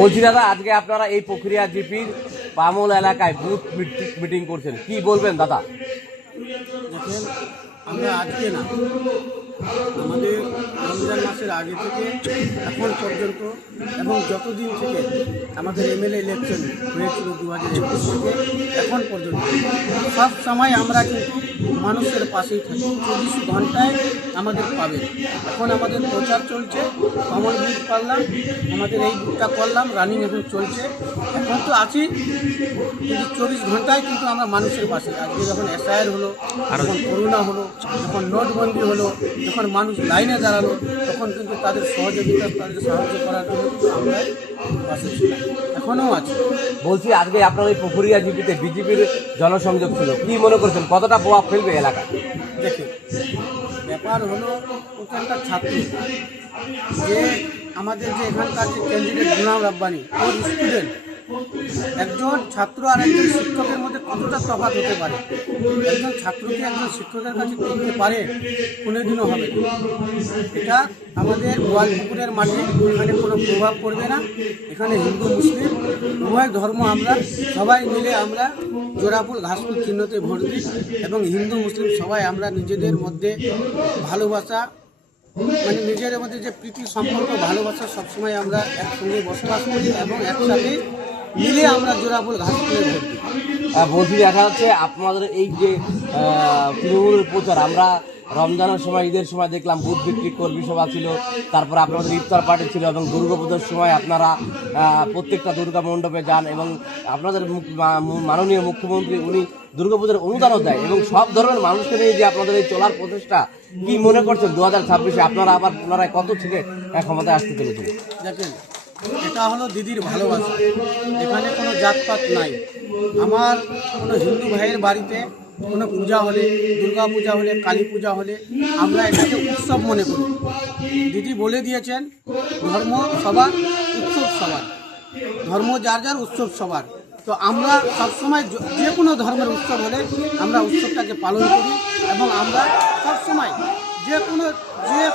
বলছি দাদা, আজকে আপনারা এই প্রক্রিয়া জিপির পামল এলাকায় বুথ মিটিং করছেন, কি বলবেন দাদা? দেখেন, আমরা আজকে না, আমাদের রমজান মাসের আগে থেকে এখন পর্যন্ত এবং যতদিন থেকে আমাদের এমএলএ ইলেকশন হয়েছিল 2021 থেকে এখন পর্যন্ত সব সময় আমরা কিন্তু মানুষের পাশেই থাকি। 24 ঘন্টায় আমাদের পাবেন। এখন আমাদের প্রচার চলছে, কমল বুথ পারলাম, আমাদের এই বুথটা করলাম, রানিং এখন চলছে, এখন তো আছি, কিন্তু 24 ঘন্টায় কিন্তু আমরা মানুষের পাশে। আজকে যখন এসআইআর হলো, যখন করোনা হলো, যখন নোটবন্দি হলো, যখন মানুষ লাইনে দাঁড়ালো, তখন কিন্তু তাদের সহযোগিতা, তাদের সাহায্য করার জন্য কিন্তু আমরা পাশে ছিলাম, এখনও আছে। বলছি, আজকে আপনার এই প্রক্রিয়া জিপিতে বিজেপির জনসংযোগ ছিল, কি মনে করছেন কতটা প্রভাব ফেলবে এলাকা? দেখে ব্যাপার হলো, ওখানকার ছাত্র যে আমাদের যে এখানকার যে ক্যান্ডিডেট গুলাম রাব্বানি, ওর স্টুডেন্ট, একজন ছাত্র আর একজন শিক্ষকের মধ্যে কতটা তফাৎ হতে পারে? একজন ছাত্রকে একজন শিক্ষকের কাছে করতে পারে, কোনোদিনও হবে না। এটা আমাদের গোয়ালপুকুরের মাটি, এখানে কোনো প্রভাব পড়বে না। এখানে হিন্দু মুসলিম উভয় ধর্ম, আমরা সবাই মিলে আমরা জোড়াফুল ঘাসফুল চিহ্নতে ভোট দিই এবং হিন্দু মুসলিম সবাই আমরা নিজেদের মধ্যে ভালোবাসা, মানে নিজের মধ্যে যে প্রীতি সম্পর্ক, ভালোবাসা সবসময় আমরা একসঙ্গে বসবাস করি এবং একসাথে মিলে আমরা জোড়াফুল ঘাসফুলে ভোট দিই। বলছি, দেখা যাচ্ছে আপনাদের এই যে তৃণমূলের প্রচার, আমরা রমজানের সময়, ঈদের সময় দেখলাম বুথ ভিত্তিক কর্মী সভা ছিল, তারপর আপনাদের ইফতার পার্টি ছিল এবং দুর্গাপূজার সময় আপনারা প্রত্যেকটা দুর্গা মণ্ডপে যান এবং আপনাদের মাননীয় মুখ্যমন্ত্রী উনি দুর্গাপূজার অনুদানও দেয় এবং সব ধরনের মানুষকে নিয়ে যে আপনাদের এই চলার প্রচেষ্টা, কি মনে করছেন 2026-এ আপনারা আবার পুনরায় কত থেকে ক্ষমতায় আসতে চলেছেন? দেখেন, এটা হলো দিদির ভালোবাসা, এখানে কোনো জাতপাত নাই। আমার কোনো হিন্দু ভাইয়ের বাড়িতে কোনো পূজা হলে, দুর্গা পূজা হলে, কালী পূজা হলে আমরা এটাকে উৎসব মনে করি। দিদি বলে দিয়েছেন, ধর্ম সবার, উৎসব সবার, ধর্ম যার যার, উৎসব সবার। তো আমরা সবসময় যে কোনো ধর্মের উৎসব হলে আমরা উৎসবটাকে পালন করি এবং আমরা সবসময় যে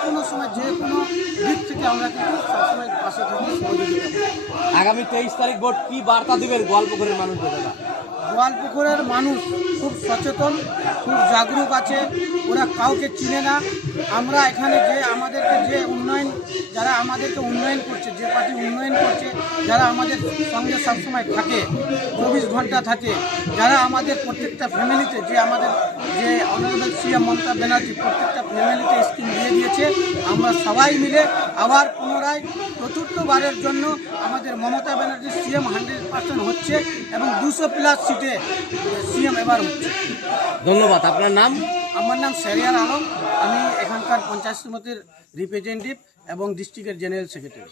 কোনো সময় যে কোনো দিক থেকে আমরা কিন্তু সবসময় পাশে থাকি, সহযোগিতা করি। আগামী 23 তারিখ ভোট, কি বার্তা দিবেন গোয়ালপুকুরের মানুষদের? দাদা, গোয়ালপুকুরের মানুষ খুব সচেতন, খুব জাগরুক আছে, ওরা কাউকে চিনে না। আমরা এখানে যে আমাদেরকে যে উন্নয়ন, যারা আমাদেরকে উন্নয়ন করছে, যে পার্টি উন্নয়ন করছে, যারা আমাদের সঙ্গে সবসময় থাকে, 24 ঘন্টা থাকে, যারা আমাদের প্রত্যেকটা ফ্যামিলিতে, যে আমাদের যে অনারেবল সিএম মমতা ব্যানার্জি প্রত্যেকটা ফ্যামিলিতে স্কিম দিয়ে দিয়েছে, আমরা সবাই মিলে আবার পুনরায় চতুর্থবারের জন্য আমাদের মমতা ব্যানার্জি সিএম 100% হচ্ছে এবং 200+ সিটে সিএম এবার হচ্ছে। ধন্যবাদ। আপনার নাম? আমার নাম শেরিয়ার আলম, আমি এখানকার পঞ্চায়েত সমিতির রিপ্রেজেন্টেটিভ এবং ডিস্ট্রিক্টের জেনারেল সেক্রেটারি।